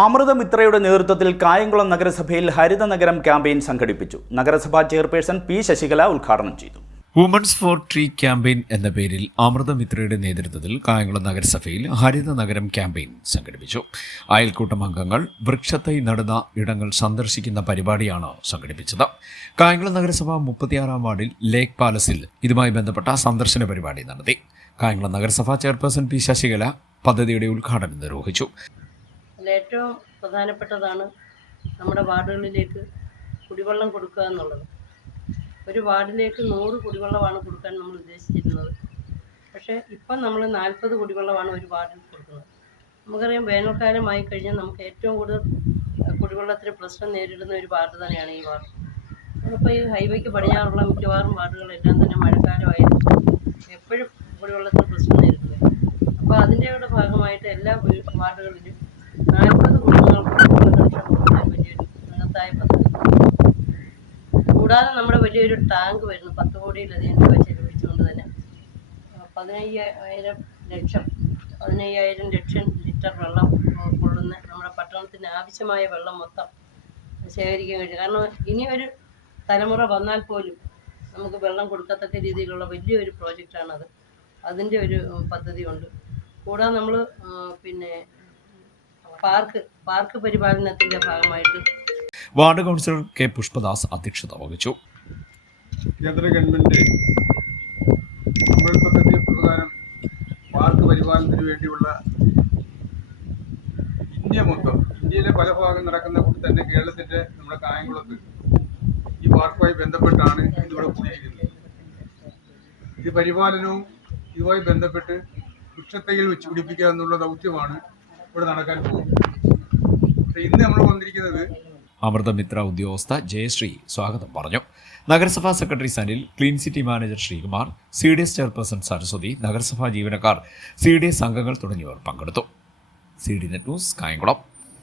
അമൃതമിത്രയുടെ നേതൃത്വത്തിൽ കായംകുളം നഗരസഭയിൽ ഹരിത നഗരം ക്യാമ്പയിൻ സംഘടിപ്പിച്ചു. നഗരസഭാ ചെയർപേഴ്സൺ പി ശശികല ഉദ്ഘാടനം ചെയ്തു. വുമൺസ് ഫോർ ട്രീ ക്യാമ്പയിൻ എന്ന പേരിൽ അമൃതമിത്രയുടെ നേതൃത്വത്തിൽ കായംകുളം നഗരസഭയിൽ ഹരിത നഗരം ക്യാമ്പയിൻ സംഘടിപ്പിച്ചു. അയൽക്കൂട്ടം അംഗങ്ങൾ വൃക്ഷത്തൈ നടുന്ന ഇടങ്ങൾ സന്ദർശിക്കുന്ന പരിപാടിയാണ് സംഘടിപ്പിച്ചത്. കായംകുളം നഗരസഭ 36-ാം വാർഡിൽ ലേക്ക് പാലസിൽ ഇതുമായി ബന്ധപ്പെട്ട സന്ദർശന പരിപാടി നടത്തി. കായംകുളം നഗരസഭാ ചെയർപേഴ്സൺ പി ശശികല പദ്ധതിയുടെ ഉദ്ഘാടനം നിർവഹിച്ചു. ഏറ്റവും പ്രധാനപ്പെട്ടതാണ് നമ്മുടെ വാർഡുകളിലേക്ക് കുടിവെള്ളം കൊടുക്കുക എന്നുള്ളത്. ഒരു വാർഡിലേക്ക് 100 കുടിവെള്ളമാണ് കൊടുക്കാൻ നമ്മൾ ഉദ്ദേശിച്ചിരുന്നത്. പക്ഷേ ഇപ്പം നമ്മൾ 40 കുടിവെള്ളമാണ് ഒരു വാർഡിൽ കൊടുക്കുന്നത്. നമുക്കറിയാം, വേനൽക്കാലമായി കഴിഞ്ഞാൽ നമുക്ക് ഏറ്റവും കൂടുതൽ കുടിവെള്ളത്തിന് പ്രശ്നം നേരിടുന്ന ഒരു വാർഡ് തന്നെയാണ് ഈ വാർഡ്. നമ്മളിപ്പോൾ ഈ ഹൈവേക്ക് പടിഞ്ഞാറുള്ള മിക്കവാറും വാർഡുകളെല്ലാം തന്നെ മഴക്കാലമായിരുന്നു എപ്പോഴും കുടിവെള്ളത്തിന് പ്രശ്നം നേരിടുന്നത്. അപ്പോൾ അതിൻ്റെ ഭാഗമായിട്ട് എല്ലാ വാർഡുകളിലും 40 കുടുംബങ്ങൾക്ക് കണക്ഷൻ കൊടുക്കാൻ വലിയൊരു ബൃഹത്തായ പദ്ധതി. കൂടാതെ നമ്മുടെ വലിയൊരു ടാങ്ക് വരുന്നു. 10 കോടിയിലധികം രൂപ ചെലവഴിച്ചുകൊണ്ട് തന്നെ 15,000 ലക്ഷം ലിറ്റർ വെള്ളം കൊള്ളുന്ന നമ്മുടെ പട്ടണത്തിന് ആവശ്യമായ വെള്ളം മൊത്തം ശേഖരിക്കാൻ കഴിയും. കാരണം ഇനിയൊരു തലമുറ വന്നാൽ പോലും നമുക്ക് വെള്ളം കൊടുക്കത്തക്ക രീതിയിലുള്ള വലിയൊരു പ്രോജക്റ്റാണത്. അതിൻ്റെ ഒരു പദ്ധതി ഉണ്ട്. കൂടാതെ നമ്മൾ പാർക്ക് പരിപാലനത്തിൻ്റെ ഭാഗമായിട്ട് വാർഡ് കൗൺസിലർ കെ പുഷ്പദാസ് അധ്യക്ഷത വഹിച്ചു. കേന്ദ്ര ഗവൺമെൻറ് അമൃത് പദ്ധതി പ്രകാരം പാർക്ക് പരിപാലനത്തിന് വേണ്ടിയുള്ള ഇന്ത്യയിലെ പല ഭാഗം നടക്കുന്ന കൂടി തന്നെ കേരളത്തിൻ്റെ നമ്മുടെ കായംകുളത്ത് ഈ പാർക്കുമായി ബന്ധപ്പെട്ടാണ് ഇതിവിടെ കൂടിയിരിക്കുന്നത്. ഇത് പരിപാലനവും ഇതുമായി ബന്ധപ്പെട്ട് വൃക്ഷത്തൈകൾ വെച്ച് പിടിപ്പിക്കുക എന്നുള്ള ദൗത്യമാണ് ഇവിടെ നടക്കാൻ പോകുന്നത്. ഇന്ന് നമ്മൾ വന്നിരിക്കുന്നത് അമൃതമിത്ര ഉദ്യോഗസ്ഥ ജയശ്രീ സ്വാഗതം പറഞ്ഞു. നഗരസഭാ secretary Sanil, clean city manager Sreekumar, CDS chairperson Saraswathi, നഗരസഭാ ജീവനക്കാർ, CDS അംഗങ്ങൾ തുടങ്ങിയവർ പങ്കെടുത്തു. CDNet news, Kayamkulam.